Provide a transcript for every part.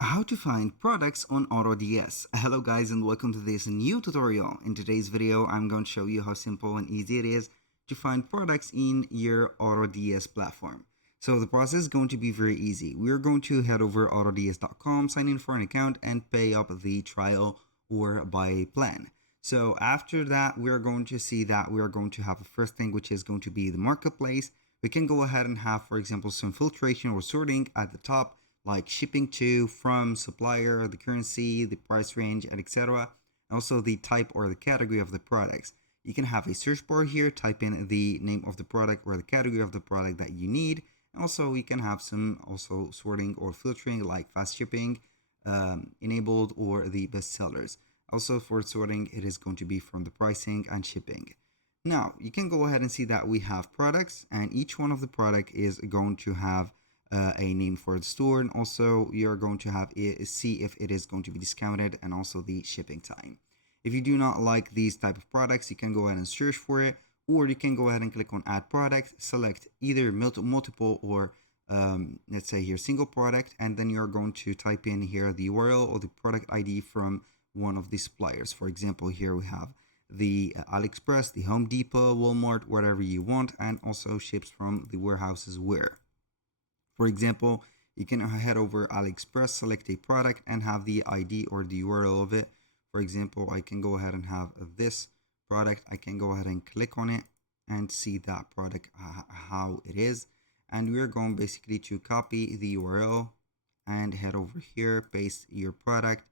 How to find products on AutoDS. Hello guys and welcome to this new tutorial. In today's video, I'm going to show you how simple and easy it is to find products in your AutoDS platform. So the process is going to be very easy. We're going to head over autods.com, sign in for an account and pay up the trial or buy plan. So after that, we're going to see that we're going to have a first thing, which is going to be the marketplace. We can go ahead and have, for example, some filtration or sorting at the top, like shipping to, from, supplier, the currency, the price range, and etc. Also the type or the category of the products. You can have a search bar here, type in the name of the product or the category of the product that you need. Also, you can have some sorting or filtering like fast shipping enabled or the best sellers. Also for sorting, it is going to be from the pricing and shipping. Now, you can go ahead and see that we have products and each one of the product is going to have a name for the store, and also you're going to have see if it is going to be discounted and also the shipping time. If you do not like these type of products, you can go ahead and search for it, or you can go ahead and click on add product, select either multiple or let's say here single product, and then you're going to type in here the URL or the product ID from one of the suppliers. For example, here we have the AliExpress, the Home Depot, Walmart, whatever you want, and also ships from the warehouses where. For example, you can head over AliExpress, select a product and have the ID or the URL of it. For example, I can go ahead and have this product. I can go ahead and click on it and see that product, how it is. And we're going basically to copy the URL and head over here, paste your product,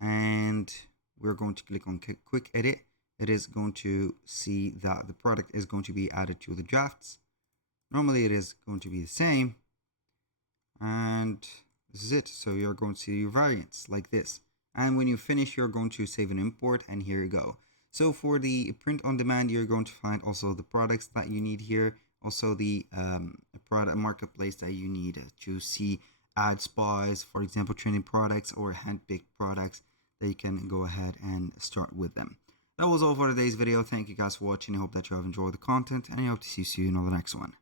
and we're going to click on quick edit. It is going to see that the product is going to be added to the drafts. Normally it is going to be the same. And this is it. So you're going to see your variants like this. And when you finish, you're going to save and import, and here you go. So for the print on demand, you're going to find also the products that you need here. Also the product marketplace that you need to see ad spies, for example, trending products or hand-picked products that you can go ahead and start with them. That was all for today's video. Thank you guys for watching. I hope that you have enjoyed the content, and I hope to see you soon on the next one.